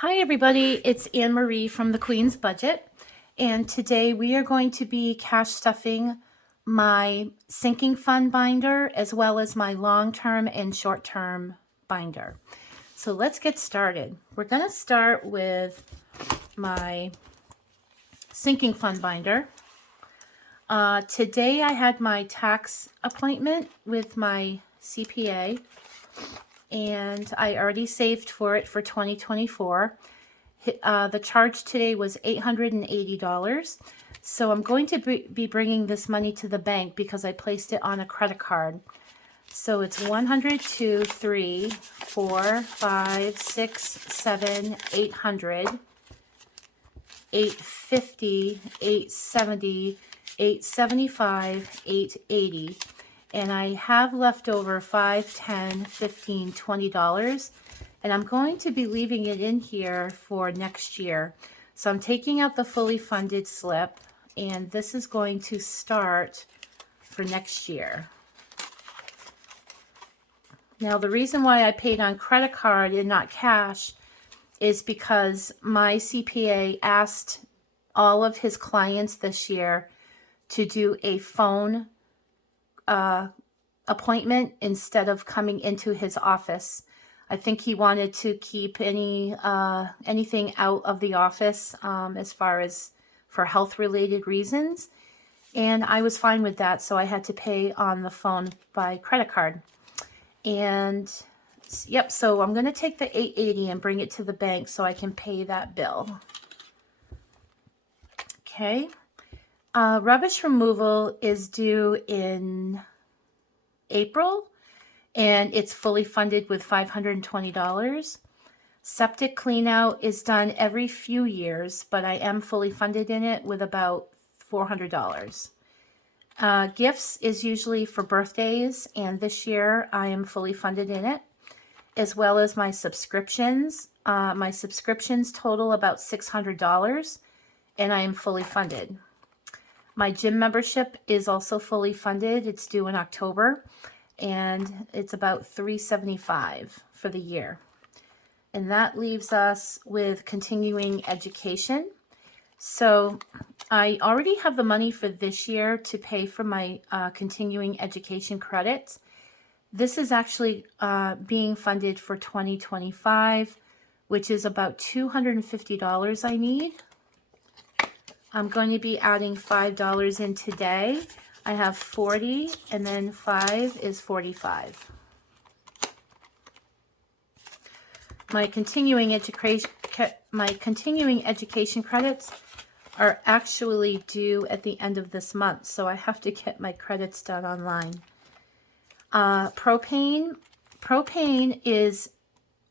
Hi everybody, it's Anne Marie from the Queen's Budget, and today we are going to be cash stuffing my sinking fund binder as well as my long-term and short-term binder. So let's get started. We're going to start with my sinking fund binder. Today I had my tax appointment with my CPA, and I already saved for it for 2024. The charge today was $880. So I'm going to be bringing this money to the bank because I placed it on a credit card. So it's 100, 2, 3, 4, 5, 6, 7, 800, 850, 870, 875, 880. And I have left over $5, $10, $15, $20. And I'm going to be leaving it in here for next year. So I'm taking out the fully funded slip, and this is going to start for next year. Now, the reason why I paid on credit card and not cash is because my CPA asked all of his clients this year to do a phone appointment instead of coming into his office. I think he wanted to keep anything out of the office as far as for health-related reasons. And I was fine with that, so I had to pay on the phone by credit card. And yep, so I'm going to take the $880 and bring it to the bank so I can pay that bill. Okay. Rubbish removal is due in April, and it's fully funded with $520. Septic cleanout is done every few years, but I am fully funded in it with about $400. Gifts is usually for birthdays, and this year I am fully funded in it, as well as my subscriptions. My subscriptions total about $600, and I am fully funded. My gym membership is also fully funded. It's due in October, and it's about $375 for the year. And that leaves us with continuing education. So I already have the money for this year to pay for my continuing education credits. This is actually being funded for 2025, which is about $250 I need. I'm going to be adding $5 in today. I have 40, and then 5 is 45. My continuing education credits are actually due at the end of this month, so I have to get my credits done online. Propane is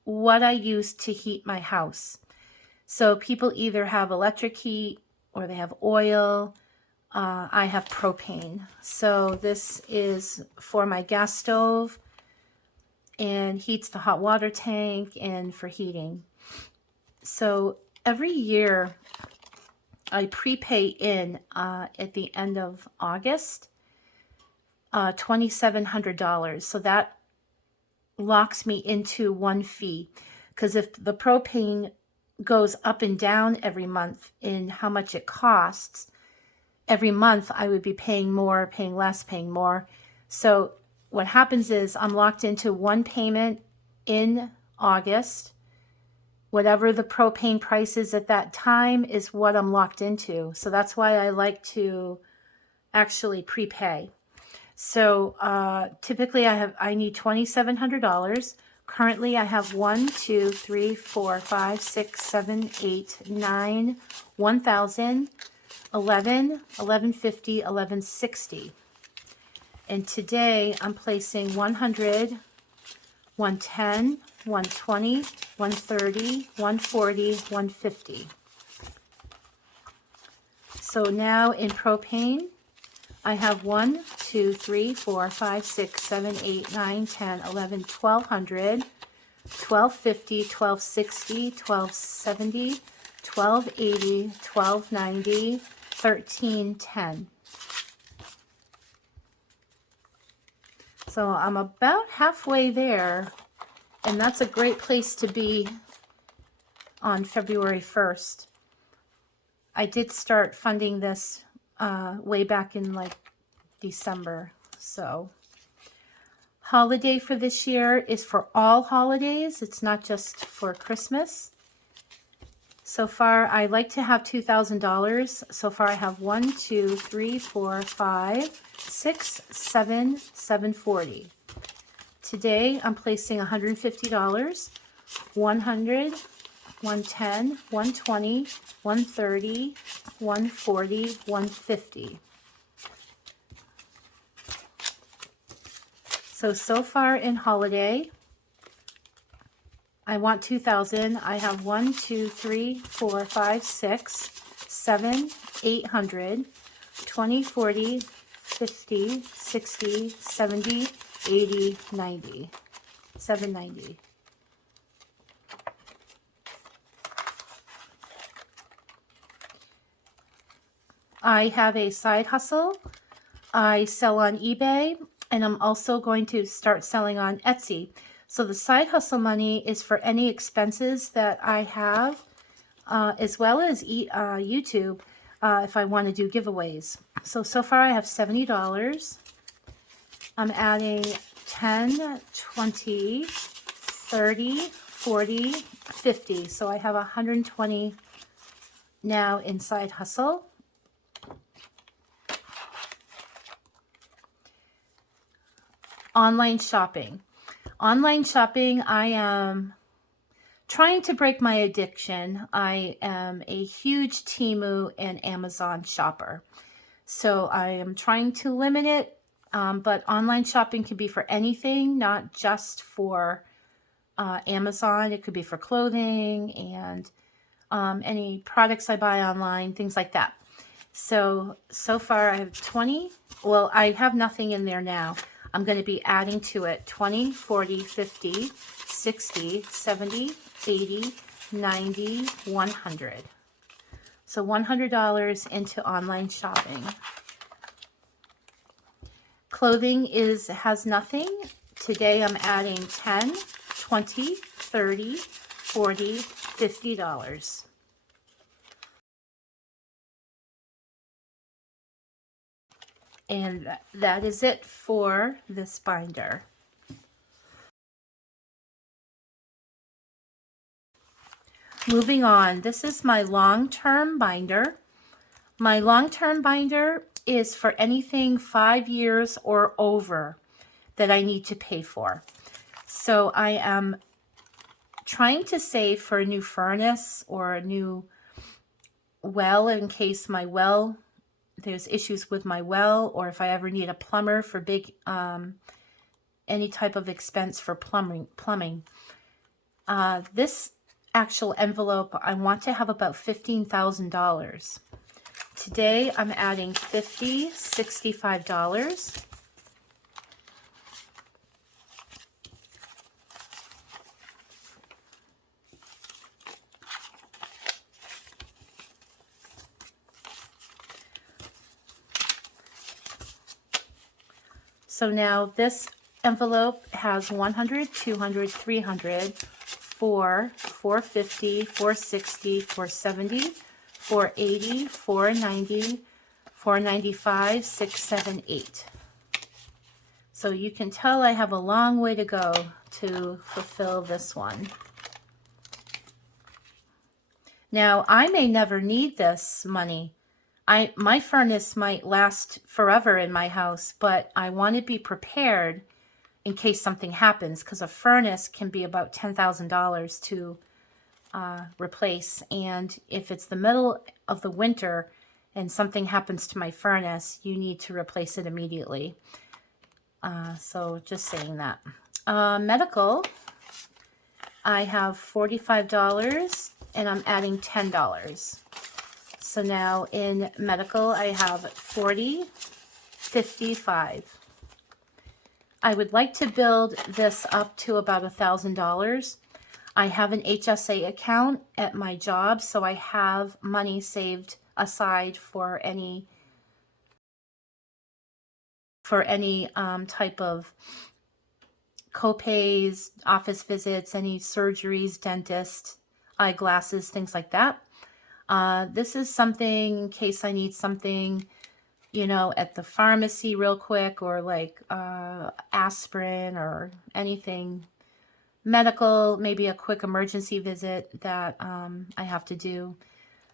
what I use to heat my house. So people either have electric heat or they have oil. I have propane. So this is for my gas stove and heats the hot water tank and for heating. So every year I prepay in at the end of August $2,700. So that locks me into one fee, because if the propane goes up and down every month in how much it costs, every month I would be paying more, paying less, paying more. So what happens is I'm locked into one payment in August. Whatever the propane price is at that time is what I'm locked into. So that's why I like to actually prepay. So typically I need $2,700. Currently I have 1, 2, 3, 4, 5, 6, 7, 8, 9, 1,000, 11, 1150, 1160. And today I'm placing 100, 110, 120, 130, 140, 150. So now in propane, I have 1, 2, 3, 4, 5, 6, 7, 8, 9, 10, 11, 1200, 1250, 1260, 1270, 1280, 1290, 1310. So I'm about halfway there, and that's a great place to be on February 1st. I did start funding this way back in like December. So holiday for this year is for all holidays. It's not just for Christmas. So far, I like to have $2,000. So far, I have 1, 2, 3, 4, 5, 6, 7, 740. Today, I'm placing $150, 100, 110, 120, 130, 140, 150. So far in holiday, I want 2,000. I have 1, 2, 3, 4, 5, 6, 7, 800, 20, 40, 50, 60, 70, 80, 90, 790. I have a side hustle. I sell on eBay, and I'm also going to start selling on Etsy. So the side hustle money is for any expenses that I have, as well as YouTube, if I want to do giveaways. So far I have $70. I'm adding 10, 20, 30, 40, 50. So I have 120 now in side hustle. Online shopping. Online shopping, I am trying to break my addiction. I am a huge Temu and Amazon shopper. So I am trying to limit it, but online shopping can be for anything, not just for Amazon. It could be for clothing and any products I buy online, things like that. So far I have 20. Well, I have nothing in there now. I'm going to be adding to it 20, 40, 50, 60, 70, 80, 90, 100. So $100 into online shopping. Clothing has nothing. Today I'm adding 10, 20, 30, 40, $50. And that is it for this binder. Moving on, this is my long-term binder. My long-term binder is for anything 5 years or over that I need to pay for. So I am trying to save for a new furnace or a new well in case my well, there's issues with my well, or if I ever need a plumber for big, any type of expense for plumbing. This actual envelope, I want to have about $15,000. Today, I'm adding $50, $65. So now this envelope has 100, 200, 300, 4, 450, 460, 470, 480, 490, 495, 6, 7, 8. So you can tell I have a long way to go to fulfill this one. Now, I may never need this money. My furnace might last forever in my house, but I want to be prepared in case something happens, because a furnace can be about $10,000 to replace. And if it's the middle of the winter and something happens to my furnace, you need to replace it immediately. So just saying that. Medical, I have $45 and I'm adding $10. So now in medical, I have 40, 55. I would like to build this up to about $1,000. I have an HSA account at my job, so I have money saved aside for any type of copays, office visits, any surgeries, dentist. eyeglasses, things like that. This is something in case I need something, you know, at the pharmacy real quick, or like aspirin or anything medical, maybe a quick emergency visit that I have to do,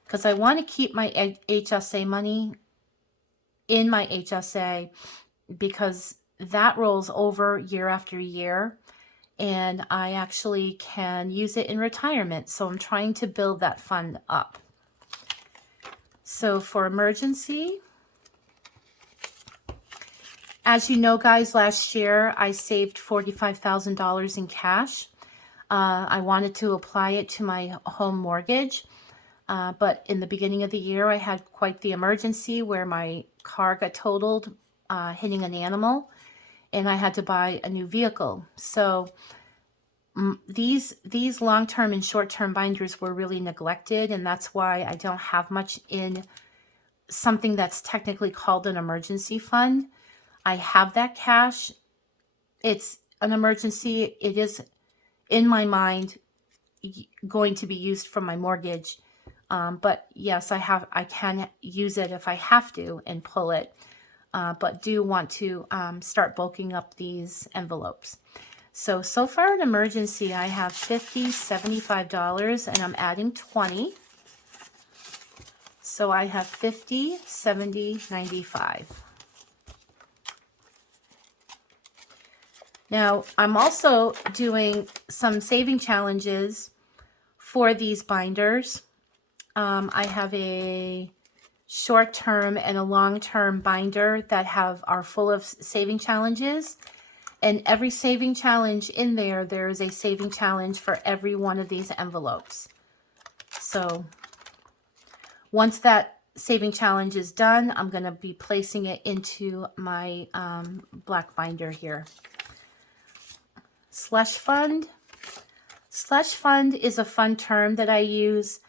because I want to keep my HSA money in my HSA, because that rolls over year after year, and I actually can use it in retirement. So I'm trying to build that fund up. So for emergency, as you know, guys, last year I saved $45,000 in cash. I wanted to apply it to my home mortgage, but in the beginning of the year I had quite the emergency where my car got totaled, hitting an animal, and I had to buy a new vehicle. So these long-term and short-term binders were really neglected, and that's why I don't have much in something that's technically called an emergency fund. I have that cash. It's an emergency. It is, in my mind, going to be used for my mortgage. But yes, I can use it if I have to and pull it. But do want to start bulking up these envelopes. So far in emergency, I have $50, $75, and I'm adding 20. So I have 50, 70, 95. Now, I'm also doing some saving challenges for these binders. I have a short-term and a long-term binder that are full of saving challenges. And every saving challenge in there is a saving challenge for every one of these envelopes. So once that saving challenge is done, I'm going to be placing it into my black binder here. Slush fund. Slush fund is a fun term that I use.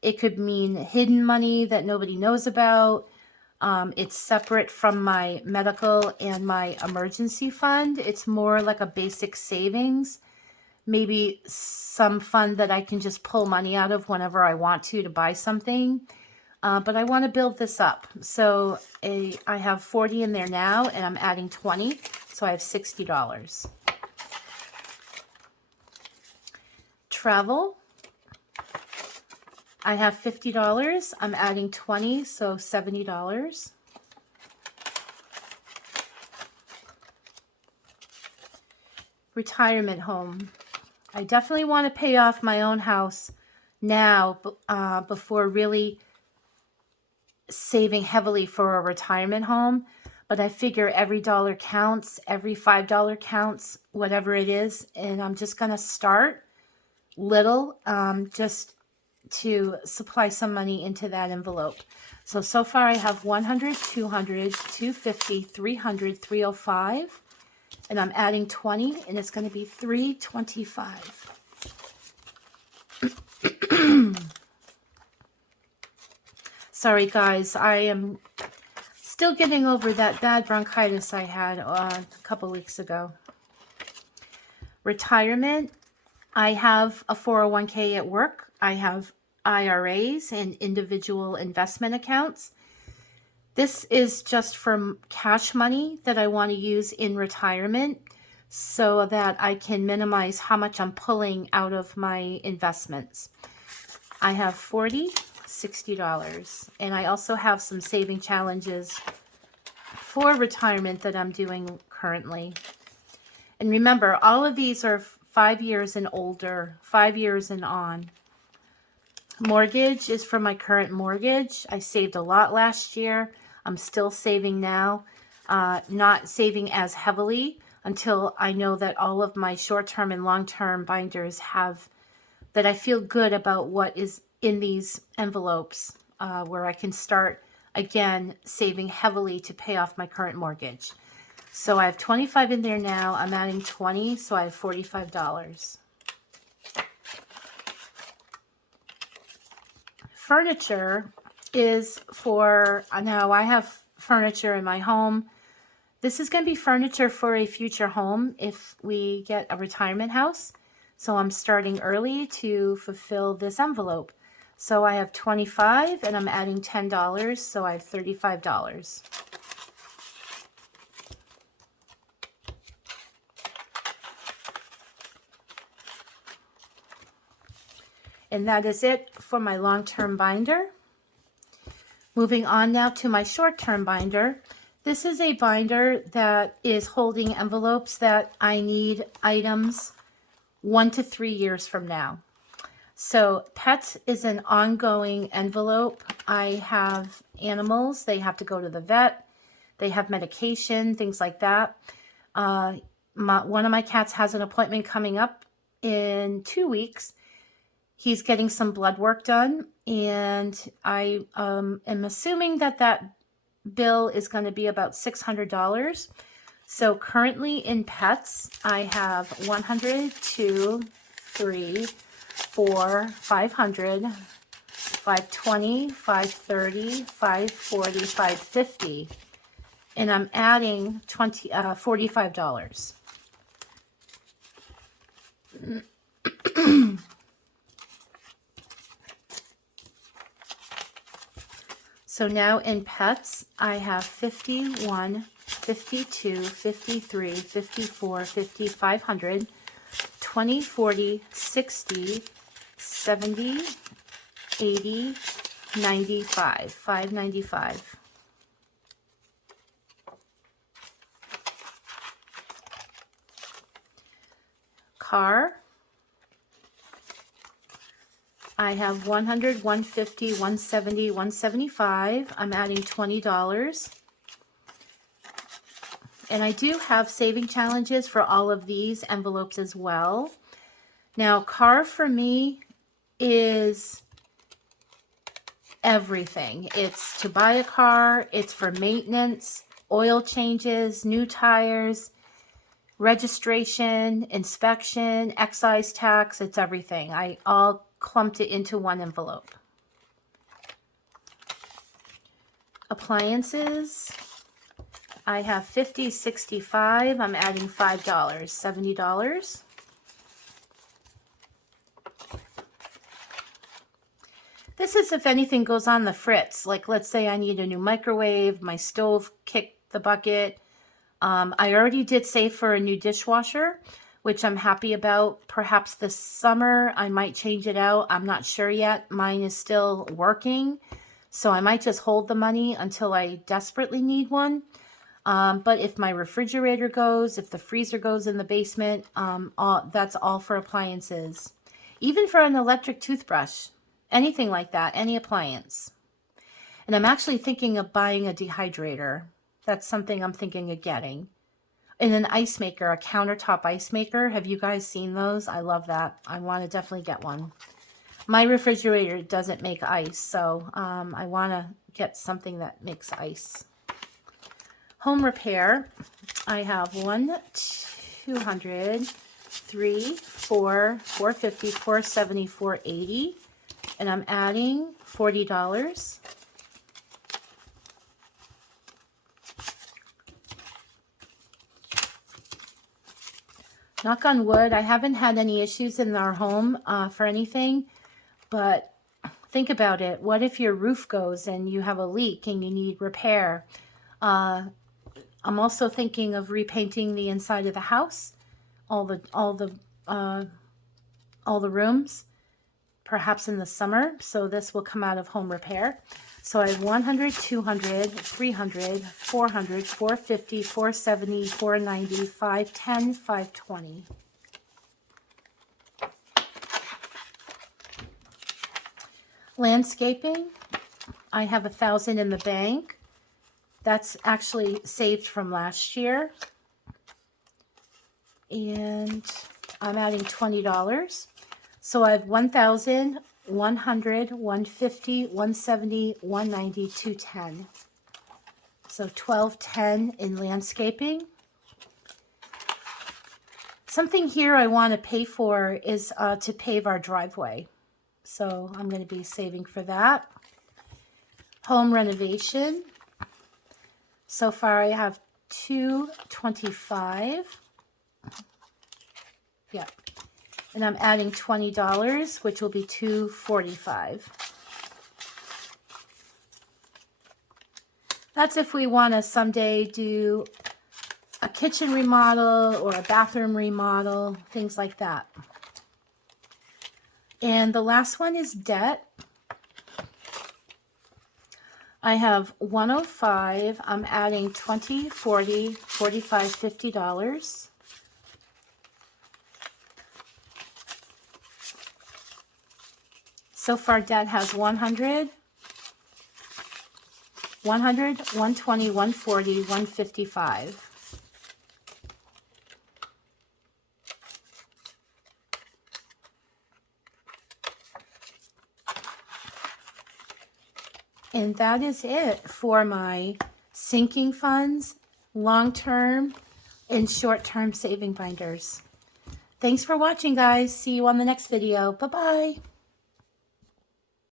It could mean hidden money that nobody knows about. It's separate from my medical and my emergency fund. It's more like a basic savings, maybe some fund that I can just pull money out of whenever I want to buy something. But I want to build this up. So I have 40 in there now, and I'm adding 20, so I have $60. Travel. I have $50. I'm adding 20, so $70. Retirement home. I definitely want to pay off my own house now before really saving heavily for a retirement home. But I figure every dollar counts, every $5 counts, whatever it is. And I'm just going to start little, just to supply some money into that envelope. So far I have 100, 200, 250, 300, 305, and I'm adding 20, and it's going to be 325. Sorry guys, I am still getting over that bad bronchitis I had a couple weeks ago. Retirement. I have a 401k at work. I have IRAs and individual investment accounts. This is just for cash money that I want to use in retirement so that I can minimize how much I'm pulling out of my investments. I have $40, $60, and I also have some saving challenges for retirement that I'm doing currently. And remember, all of these are 5 years and older, 5 years and on. Mortgage is for my current mortgage. I saved a lot last year. I'm still saving now, not saving as heavily until I know that all of my short-term and long-term binders have, that I feel good about what is in these envelopes, where I can start again saving heavily to pay off my current mortgage. So I have 25 in there now. I'm adding 20, so I have $45. Furniture is for, now I have furniture in my home. This is going to be furniture for a future home if we get a retirement house. So I'm starting early to fulfill this envelope. So I have 25 and I'm adding $10, so I have $35. And that is it for my long-term binder. Moving on now to my short-term binder. This is a binder that is holding envelopes that I need items 1 to 3 years from now. So pets is an ongoing envelope. I have animals, they have to go to the vet, they have medication, things like that. One of my cats has an appointment coming up in 2 weeks. He's getting some blood work done, and I am assuming that that bill is going to be about $600. So currently in pets, I have 100, 2, 3, 4, 500, 520, 530, 540, 550, and I'm adding $45. So now in pets, I have 51, 52, 53, 54, 50, 500, 20, 40, 60, 70, 80, 95, 595. Car, I have 100, 150, 170, 175. I'm adding $20. And I do have saving challenges for all of these envelopes as well. Now, car for me is everything. It's to buy a car, it's for maintenance, oil changes, new tires, registration, inspection, excise tax, it's everything. I all clumped it into one envelope. Appliances, I have 50, 65, I'm adding $5, $70. This is if anything goes on the fritz, like let's say I need a new microwave, my stove kicked the bucket. I already did save for a new dishwasher, which I'm happy about. Perhaps this summer I might change it out. I'm not sure yet. Mine is still working, so I might just hold the money until I desperately need one. But if my refrigerator goes, if the freezer goes in the basement, that's all for appliances. Even for an electric toothbrush, anything like that, any appliance. And I'm actually thinking of buying a dehydrator. That's something I'm thinking of getting. And an ice maker, a countertop ice maker. Have you guys seen those? I love that. I want to definitely get one. My refrigerator doesn't make ice, so I want to get something that makes ice. Home repair, I have 1, 200, 3, 4, 450, 470, 480, and I'm adding $40. Knock on wood, I haven't had any issues in our home for anything, but think about it. What if your roof goes and you have a leak and you need repair? I'm also thinking of repainting the inside of the house, all the rooms, perhaps in the summer. So this will come out of home repair. So I have 100, 200, 300, 400, 450, 470, 490, 510, 520. Landscaping, I have 1,000 in the bank. That's actually saved from last year. And I'm adding $20. So I have 1,000, 100, 150, 170, 190, 210. So 1210 in landscaping. Something here I want to pay for is to pave our driveway. So I'm going to be saving for that. Home renovation. So far I have 225. Yeah. And I'm adding $20, which will be $245. That's if we want to someday do a kitchen remodel or a bathroom remodel, things like that. And the last one is debt. I have $105. I'm adding $20, $40, $45, $50. So far, debt has 100, 120, 140, 155. And that is it for my sinking funds, long-term, and short-term saving binders. Thanks for watching, guys. See you on the next video. Bye-bye.